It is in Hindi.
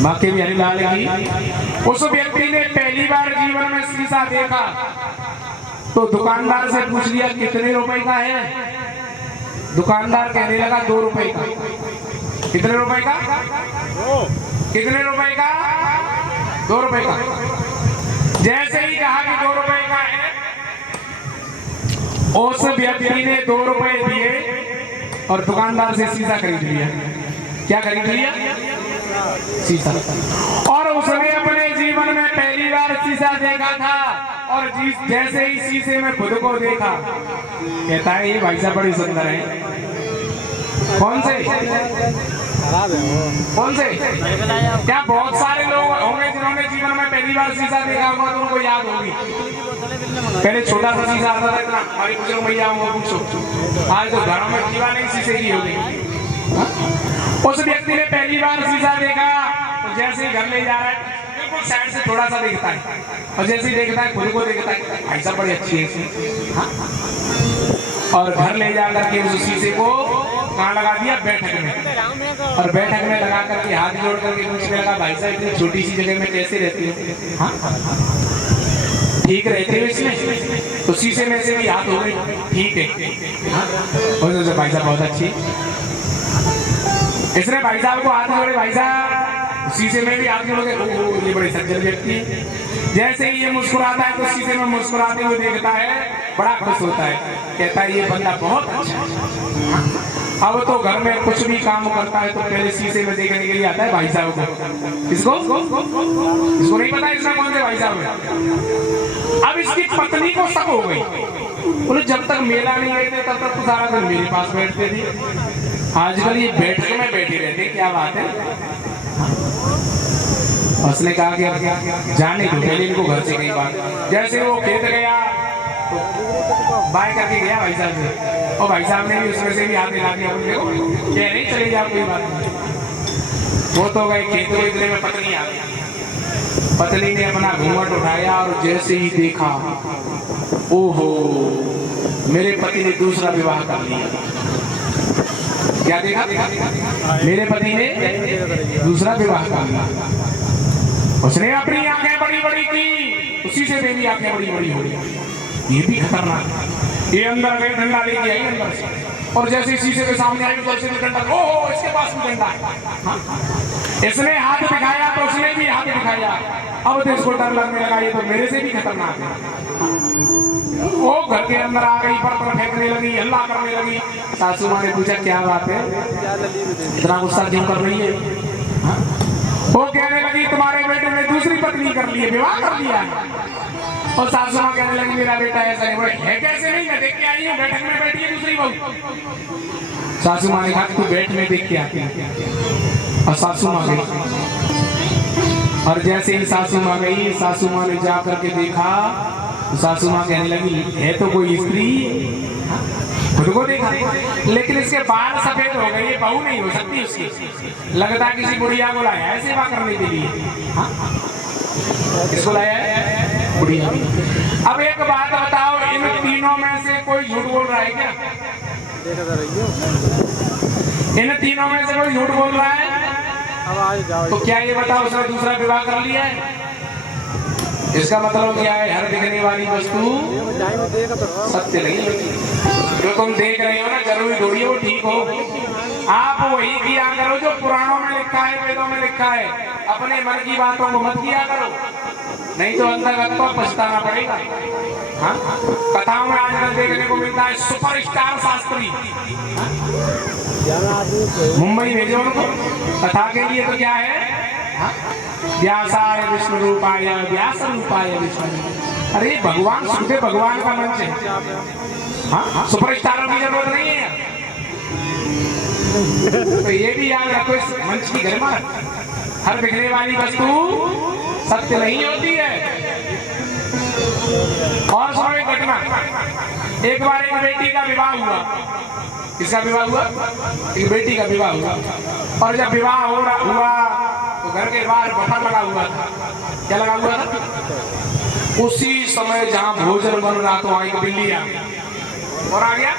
माँ के भी हरिलाल की। उस व्यक्ति ने पहली बार जीवन में शीशा देखा तो दुकानदार से पूछ लिया कितने रुपए का है। दुकानदार कहने लगा 2 रुपए का। कितने रुपए का? कितने रुपए का? 2 रुपए का। जैसे ही कहा कि 2 रुपए का है, उस व्यक्ति ने 2 रुपए दिए और दुकानदार से शीशा खरीद लिया। क्या खरीद लिया? शीशा। और उसने अपने जीवन में पहली बार शीशा देखा था और जैसे ही शीशे में खुद को देखा, कहता है ये भाई साहब बड़ी सुंदर है। कौन से? कौन से? क्या बहुत सारे लोग होंगे जिन्होंने जीवन में पहली बार शीशा देखा होगा तो उनको याद होगी। पहले छोटा सा शीशा आता था इतना, हमारी पूछो भैया वो पूछो, आज तो घरों में दीवारें शीशे की हो गई। उस व्यक्ति ने पहली बार शीशा देखा तो जैसे ही घर ले जा रहा है बिल्कुल साइड से थोड़ा सा देखता है और जैसे ही देखता है खुद को देखता है भाई साहब बड़ी अच्छी है। और घर ले जा करके उस शीशे को कहाँ लगा दिया? बैठक में। और बैठक में लगा करके हाथ जोड़ करके पूछने लगा भाई साहब इतनी छोटी सी जगह में कैसे रहती हो? ठीक रहते हो इसमें? तो शीशे में से भी हाथ हो गई ठीक है। और भाई साहब बहुत अच्छी। इसने भाई साहब को हाथ जोड़े, भाई साहब शीशे में भी हाथ जोड़ोगे, ये बड़े सज्जन व्यक्ति है। जैसे ही ये मुस्कुराता है तो शीशे में मुस्कुराते हुए देखता है, बड़ा खुश होता है, कहता है ये बंदा बहुत अच्छा है। अब तो घर में कुछ भी काम करता है तो पहले शीशे में देखने के लिए आता है भाई साहब को। इसको नहीं पता इसमें कौन से भाई साहब है। अब इसकी पत्नी को शक हो गई, बोले जब तक मेला नहीं गए थे तब तक तो सारा दिन मेरे पास बैठते थे, आजकल ये बैठक में बैठे रहते, क्या बात है? उसने कहा कि जाने दो पहले इनको घर से कहीं बात। जैसे वो खेत गया तो बाय करके गया भाई साहब से, और भाई साहब ने भी उसमें से भी हाथ मिला दिया, कह नहीं चले जाओ कोई बात नहीं। वो तो गए खेत में, इतने में पत्नी आ गई। पत्नी ने अपना घूंघट उठाया और जैसे ही देखा, ओहो मेरे पति ने दूसरा विवाह कर लिया। क्या देखा? मेरे पति ने दूसरा विवाह कर लिया। उसने अपनी आंखें बड़ी बड़ी की, उसी से मेरी आंखें बड़ी बड़ी हो गई। ये भी खतरनाक। ये अंदर गए, डंडा लेके आई अंदर से, और जैसे शीशे के सामने आई तो उसने डंडा, ओहो इसके पास भी डंडा है। इसने हाथ दिखाया तो उसने भी हाथ दिखाया। अब तो इसको डर लगने लगा, ये तो मेरे से भी खतरनाक है। वो घर के अंदर आ गई, पर फेंकने लगी, हल्ला करने लगी। सासू माँ ने पूछा क्या बात है, इतना गुस्सा क्यों कर रही है? वो कहने लगी तुम्हारे बेटे ने दूसरी पत्नी कर ली है, विवाह कर लिया है। और सासू माँ कहने लगी मेरा बेटा ऐसा है कैसे? नहीं मैं देख के आई हूँ, बैठक में बैठी है दूसरी बहू। सासू माँ ने कहा तू बैठ में देख के आती है। और सासू माँ गई, और जैसे ही सासू माँ गई, सासू माँ ने जा करके देखा तो सासू माँ कहने लगी है तो कोई स्त्री, खुद को देखा लेकिन इसके बाल सफेद हो गए, ये बहू नहीं हो सकती उसकी। लगता किसी बुढ़िया को लाया है सेवा करने के लिए। किसको लाया है? बुढ़िया। अब एक बात बताओ, इन तीनों में से कोई झूठ बोल रहा है क्या? इन तीनों में से कोई झूठ बोल रहा है? तो क्या ये बताओ उसने दूसरा विवाह कर लिया है? इसका मतलब क्या है? हर दिखने वाली वस्तु सत्य नहीं होती। जो तुम देख रहे हो ना जरूरी थोड़ी वो ठीक हो। आप वही किया करो जो पुराणों में लिखा है, वेदों में लिखा है। अपने मन की बातों को मत किया करो, नहीं तो अंतर्गत तो पछताना पड़ेगा। हाँ, कथाओं में आजकल देखने को मिलता है सुपरस्टार शास्त्री। मुंबई भेजो उनको कथा के लिए, तो क्या है? व्यासाय विष्णु रूपाय व्यास रूपाय विष्णु। अरे भगवान सुखदेव भगवान का मंच है। हाँ, सुपरस्टारों की जरूरत नहीं है। तो ये भी याद रखो इस मंच की गरिमा। हर दिखने वाली वस्तु सत्य नहीं होती है। और सुनो एक घटना। एक बार एक बेटी का विवाह हुआ। किसका विवाह हुआ? एक बेटी का विवाह हुआ। और जब विवाह हुआ तो घर के बाहर बफर लगा हुआ था। क्या लगा हुआ था? उसी समय जहां भोजन बन रहा तो वहां एक बिल्ली आ गई और आ गया